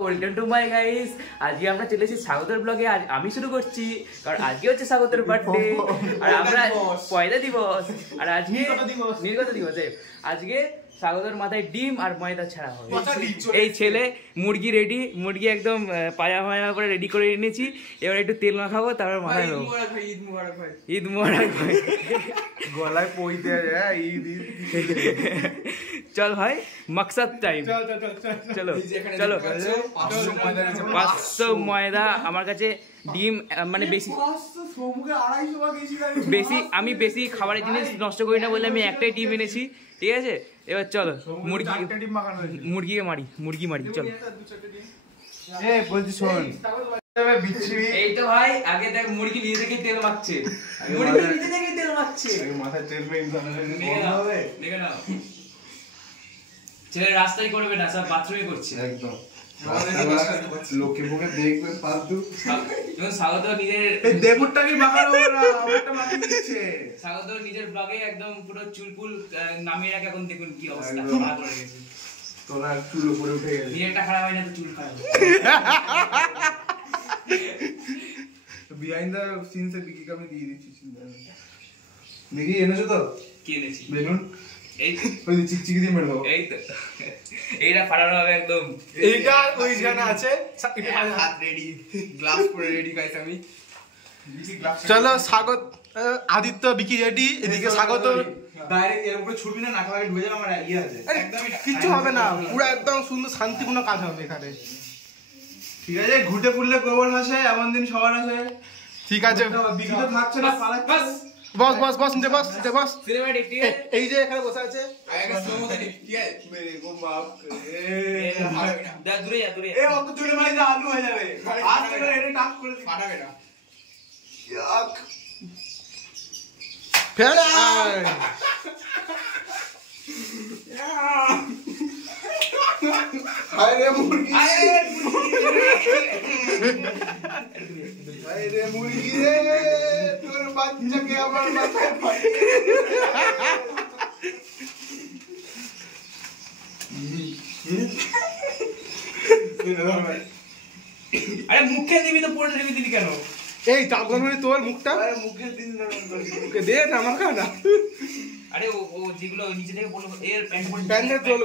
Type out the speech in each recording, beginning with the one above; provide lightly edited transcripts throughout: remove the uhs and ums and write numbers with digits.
Welcome to my guys. আজকে আমরা চলে এসেছি স্বাগতের ব্লগে। আজ আমি শুরু করছি কারণ আজকে হচ্ছে স্বাগতের বার্থডে আর আমরা পয়লা দিবস আর আজকে নির্গত দিবস। আজকে স্বাগতের মাথায় ডিম আর ময়দা ছাড়া হবে। এই ছেলে মুরগি রেডি, মুরগি একদম পায়জামা করে রেডি করে এনেছি। এবার একটু তেল মাখাবো, তারপর মাথায় নেবো। ঈদ মুবারক ভাই, গলায় পইতে ঈদ। চল ভাই, মকসদ টাইম। চলো চলো। 500 ময়দা আমার কাছে, ডিম মানে বেশি আমি বেশি খাবারের জিনিস নষ্ট করি না বলে আমি একটাই ডিম এনেছি, ঠিক আছে? এবার চলো মুরগিকে মারি, মুরগি মারি, চলো। বলছি শোন, এই তো ভাই, আগে দেখ মুরগি নিজে থেকেই তেল মাখছে, মুরগি নিজে থেকেই তেল মাখছে, মাথায় তেল দেখে নাও। ছেলে রাস্তায় করবে না, সব বাথরুমে করছে একদম। লোকে মুখে দেখবে ফালতু। স্বাগত নিজের দেবুরটাকে মাখানো না, আমারটা মাখিয়ে দিচ্ছে। স্বাগত নিজের ব্লগে একদম পুরো চুলপুল নামিয়ে রাখে। এখন দেখুন কি অবস্থা, খারাপ হয়ে গেছে। তোলার চুল উপরে উঠে গেছে। নিজেরটা খারাপ হয় না তো চুল খারাপ। বিহাইন্ড দ্য সিনস এ বিকি আমি দিয়ে দিচ্ছি। বিকি এনেছো তো? কি এনেছি? বেলুন। এই ওই চিকচিকি দিয়ে মেরে দাও। এই তো এইটা ফাটানো হবে একদম। এইটা ওই জায়গা আছে, হাত রেডি, গ্লাভস পরে রেডি গাইস। আমি চলো স্বাগত। আদিত্য বিকি রেডি, এদিকে স্বাগত। ডাইরেক্ট এর উপরে ছুটবি না, নাকা লাগে ঢুকে যাবে। আমার ইয়ে আছে, একদমই কিচ্ছু হবে না, পুরো একদম সুন্দর শান্তিপূর্ণ কাজ হবে এখানে। ঠিক আছে? ঘুরতে ফুললে গোবর হাসে, এমন দিন সবার আসে। ঠিক আছে, বিকি তো থাকছে না, পালাচ্ছে। বস বস বস নিচে বস, নিচে বস। সিনেমাটিক, ঠিক আছে? এই যে এখানে বসে আছে। আগে স্লো মোশন, ঠিক আছে? মেরে গো বাপ রে। দা দূরে যা, দূরে এ অত জোরে মারি যা, আলু হয়ে যাবে। আজ থেকে এটা টাক করে দিই, ফাটাবে না। ইয়াক ফেলে আরে মুরগি, আরে মুরগি রে, তোর বাচ্চাকে আমার মাথায় ফাটিয়ে। আরে মুখে দিবি তো, পুরো দিবি কেন? এই চাপন হয়ে তোর মুখটা, আরে মুখে দিন না, মুখে দে না, আমাকে না। আরে ও যেগুলো নিচে থেকে বললো এর প্যান্টের তোল।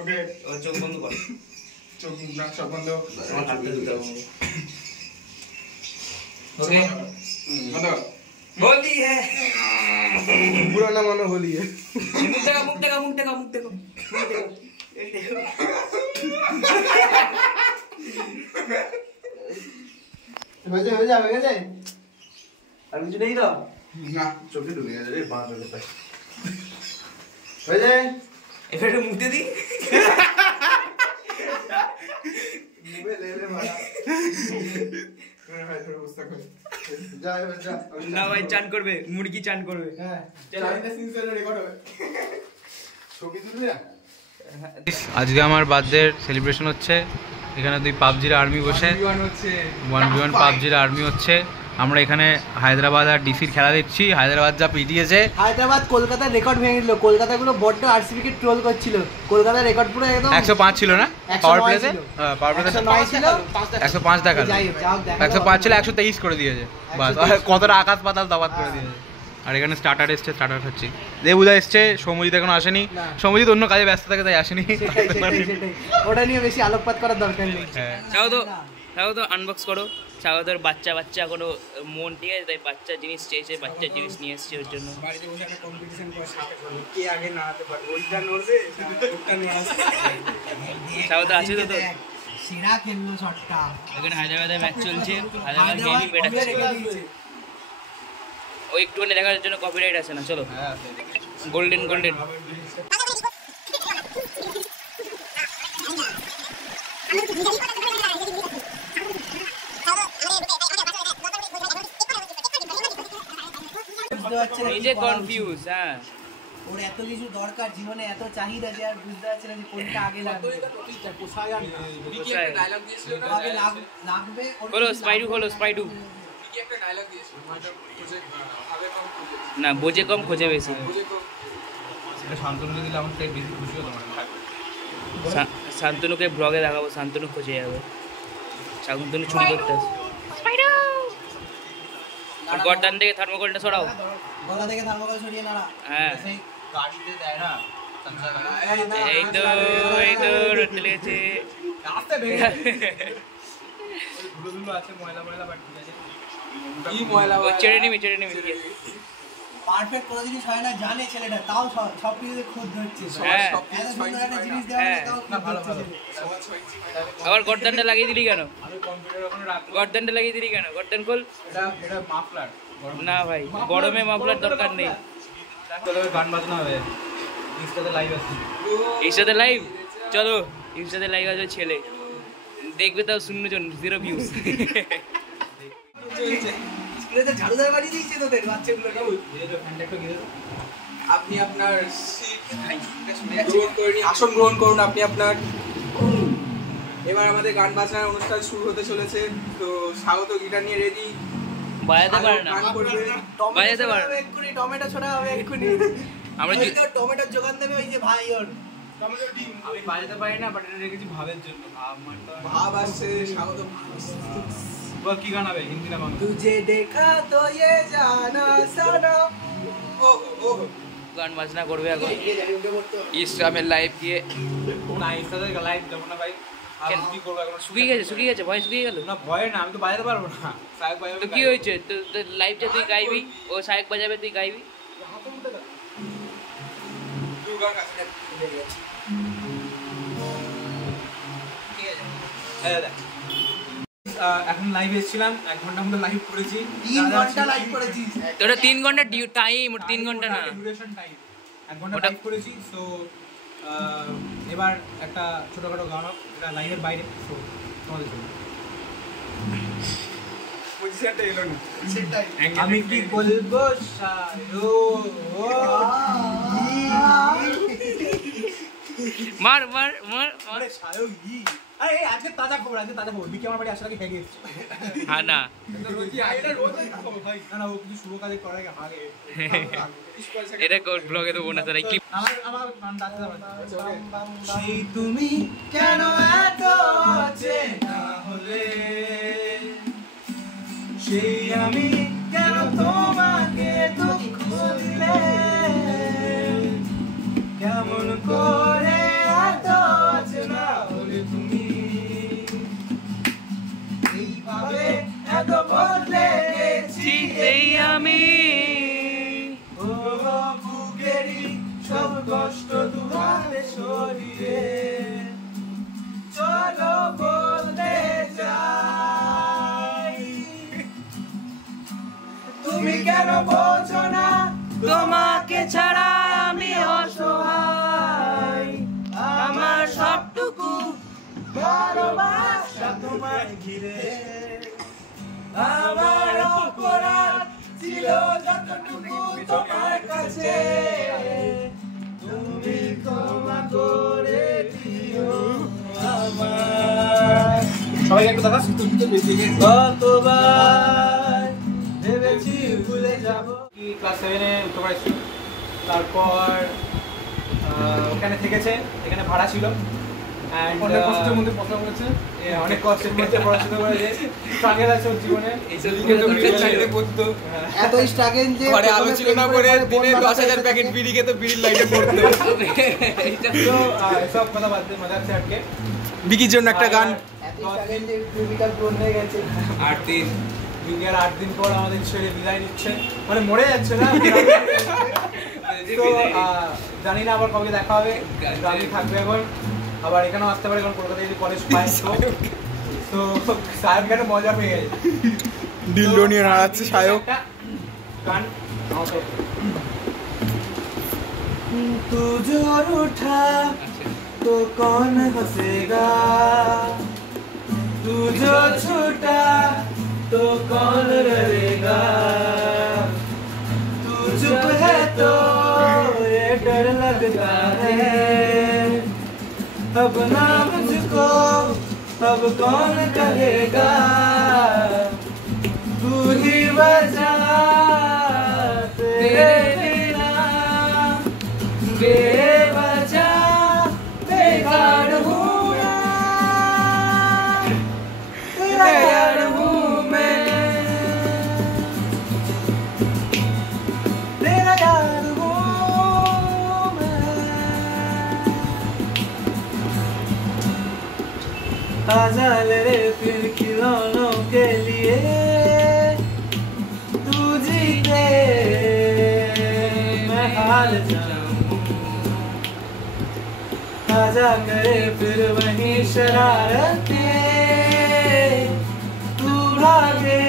ওকে, ও চোখ বন্ধ কর, চোখ নাক সব বন্ধ। ওকে বন্ধ। হোলি হ্যাঁ, বুড়ো না মনে হলি। মুখ দেখা, মুখ দেখা, মুখ দেখা, মুখ দেখা, হয়ে যায়। আর কিছু নেই তো? না, চোখে ঢুকে গেছে রে, বাঁ চোখে পাই। হয়ে যায়। এবার মুখতে দি। না ভাই, চান করবে, মুরগি চান করবে। হ্যাঁ, আজকে আমার বার্থডে সেলিব্রেশন হচ্ছে। এখানে 2 পাবজির আর্মি বসে 1v1 পাবজির আর্মি হচ্ছে। আমরা এখানে হায়দ্রাবাদ আর ডিসির খেলা দেখছি। হায়দ্রাবাদ যা পিটিয়েছে, হায়দ্রাবাদ কলকাতার রেকর্ড ভেঙে দিল। কলকাতা গুলো বড্ড আরসিবি কে ট্রোল করছিল। কলকাতার রেকর্ড পুরো একদম 105 ছিল না পাওয়ার প্লেতে? পাওয়ার প্লেতে 109 ছিল, 105 দেখালো। 105 ছিল, 123 করে দিয়েছে। বাস, কতটা আকাশ পাতাল তফাৎ করে দিয়েছে। আর এখানে স্টার্টার এসছে, স্টার্টার খাচ্ছি। দেবুদা এসছে, সৌম্যজিৎ এখনো আসেনি। সৌম্যজিৎ অন্য কাজে ব্যস্ত থাকে, তাই আসেনি। ওটা নিয়ে বেশি আলোকপাত করার দরকার নেই। স্বাগত আনবক্স করো। স্বাগতর বাচ্চা এখনো মন, ঠিক আছে? তাই বাচ্চা জিনিস চেয়েছে, বাচ্চা জিনিস নিয়ে এসছে ওর জন্য। বাড়িতে বসে একটা কম্পিটিশন করে সাথে করব, কে আগে নাড়াতে পারবে। ওইটা নড়বে, ওটা নিয়ে আসে। স্বাগত আছে তো? সেরা খেললো শটটা। এখানে হায়দ্রাবাদের ম্যাচ চলছে, হায়দ্রাবাদ হেভি পেটাচ্ছে। ওই একটুখানি দেখার জন্য কপিরাইট আছে না? চলো, গোল্ডেন নিজে কনফিউজ। হ্যাঁ, ওর এত কিছু দরকার জীবনে, এত চাহিদা যে আর বুঝতে পারছে না যে কোনটা আগে লাগবে। আগে লাগবে। খোলো স্পাইডু। না, বোঝে কম, খোঁজে বেশি। শান্তনুকে ব্লগে দেখাবো, শান্তনু খুঁজে যাবে, শান্তনু চুরি করতে আসে। আর গর্দান থেকে থার্মোকলটা সরাও, গলা থেকে থার্মোকল সরিয়ে নাড়া। হ্যাঁ গাড়িতে দেয় না এই তো রোদ লেগেছে। ধুলো আছে, ময়লা ময়লা বাট ঠিক আছে। কি ময়লা ও ছেড়ে নিবি পারফেক্ট কোনো জিনিস হয় না জানে ছেলেটা, তাও সব কিছুতে খুদ ধরছে। হ্যাঁ। এত সুন্দর একটা জিনিস দেওয়া হলে তাও খুদ ভালো ধরছে ভালো। ছেলে। আবার গর্দানটা লাগিয়ে দিলি কেন? আমি কম্পিউটার ওখানে রাখবো। গর্দানটা লাগিয়ে দিলি কেন? গর্দান খোল। এটা মাফলার। না ভাই, গরমে মাফলার দরকার নেই। চলো গান বাজনা হবে, ইনস্টাতে লাইভ আছে। ইনস্টাতে লাইভ, চলো ইনস্টাতে লাইভ আছে, ছেলে দেখবে তাও 0 জন, 0 ভিউজ। স্কুলেতে ঝাড়ুদার বাড়ি দিয়েছে তোদের বাচ্চাগুলোকে। আপনি আপনার আসন গ্রহণ করুন। আপনি আপনার এবার আমাদের গান বাজনার অনুষ্ঠান শুরু হতে চলেছে। তো স্বাগত গিটার নিয়ে রেডি, বাজাতে পারে না, গান করবে। বাজাতে পারে না। এক্ষুনি টমেটো ছোড়া হবে এক্ষুনি। আমরা ওই তো টমেটোর যোগান দেবে ওই যে ভাই ওর। আমি বাজাতে পারি না, বাট এটা রেখেছি ভাবের জন্য। ভাব আসছে, স্বাগত বল কি গান হবে, হিন্দি না বাংলা? तुझे देखा तो ये जाना सनो। ও ও গান বাজনা করবে এখন ইনস্টাগ্রামে লাইভ দিয়ে। না ইনস্টাতে লাইভ দেবো না ভাই। আর কেন? কি করবো এখন? শুকিয়ে গেছে ভয়েস শুকিয়ে গেল না ভয় না, আমি তো বাজাতে পারবো না। সাহেব বাজাবে। তো কি হয়েছে? তো লাইভটা তুই গাইবি, ও সাহেব বাজাবে, তুই গাইবি। দুর্গার কাছে এখন লাইভে এসেছিলাম, 1 ঘন্টার মতো লাইভ করেছি। 3 ঘন্টা লাইভ করেছিস। তোরা 3 ঘন্টা টাইম, 3 ঘন্টা না। ডিউরেশন টাইম 1 ঘন্টা ওটা- লাইভ করেছি। সো এবার একটা ছোটখাটো গান হোক, এটা লাইভের বাইরে। সো তোমাদের জন্য পজিশনটা এলো না। সেটাই। আমি কি বলবো সায়ো, মার আরে সায়ো ই, আরে আজকে তাজা খবর, বিকে আমার বাড়ি আসার আগে হেগে এসেছে। হ্যাঁ না, না ও কিছু শুভ কাজে করার আগে এটা ব্লগে দেবো না তোরা কি। আমার গান ডাকতে যাবে। সেই তুমি কেন এত অচেনা হলে, সেই আমি কেন তোমাকে দুঃখ দিলে, কেমন করে এত অচেনা হলে তুমি, এইভাবে এত বদলে গেছি এই আমি ও বুকেরই সব কষ্ট দুহাতে সরিয়ে চলো বলতে চাই, তুমি কেন বোঝো না তোমাকে ছাড়া আমি অসহায়, আমার সবটুকু ভালোবাসা তোমায় ঘিরে, আমার অপরাধ ছিল যতটুকু তোমার কাছে, তুমি ক্ষমা করে দিও আমার। সবাই একটু দেখা। কতবার ভেবেছি ভুলে যাব। ক্লাস 7-এ উত্তরপাড়া ছিল, তারপর ওখানে থেকেছে, এখানে ভাড়া ছিল। অনেক কষ্টের মধ্যে পড়াশোনা করেছে, অনেক কষ্টের মধ্যে পড়াশোনা করেছে। স্ট্রাগল আছে ওর জীবনে, এত স্ট্রাগল যে ঘরে আলো ছিল না করে দিনে 10,000 প্যাকেট বিড়ি খেতে বিড়ির লাইনে পড়তো। তো সব কথা বাদ দিয়ে মজা আছে আজকে। বিকির জন্য একটা গান। এত স্ট্রাগল যে প্রেমিকার পূর্ণ হয়ে গেছে। 8 দিন বিকেল 8 দিন পর আমাদের ছেড়ে বিদায় নিচ্ছে, মানে মরে যাচ্ছে না। তো জানি না আবার কবে দেখা হবে, গ্রামে থাকবে এখন, আবার এখানেও আসতে পারে কারণ কলকাতায় যদি কলেজ পায়। তো সাহেব কেন মজা পেয়ে গেছে, ডিল্ডো নিয়ে নাড়াচ্ছে সায়ক। গান तू जोर उठा तो कौन हंसेगा, तू जो छूटा तो कौन रहेगा, तू चुप है तो ये डर लगता है, अब ना मुझको अब कौन कहेगा, तू ही वजह तेरे बिना बेवजह बेकार हूँ आजा ले फिर खिलौनों के लिए तू जीते मैं हार जाऊं आजा करे फिर वही शरारतें तू भागे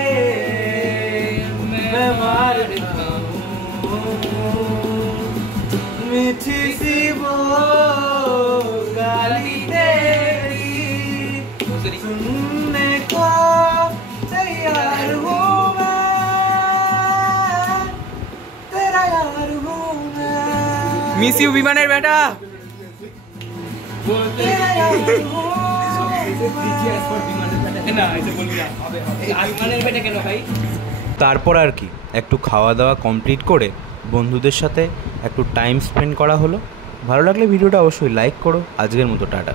मैं मार खाऊं मीठी सी वो गाली तेरी सुनने को तैयार हूँ मैं तेरा यार हूँ मैं मिस यू विमाনের बेटा तेरा यार हूँ তারপর আর কি একটু খাওয়া দাওয়া কমপ্লিট করে বন্ধুদের সাথে একটু টাইম স্পেন্ড করা হলো। ভালো লাগলে ভিডিওটা অবশ্যই লাইক করো। আজকের মতো টাটা।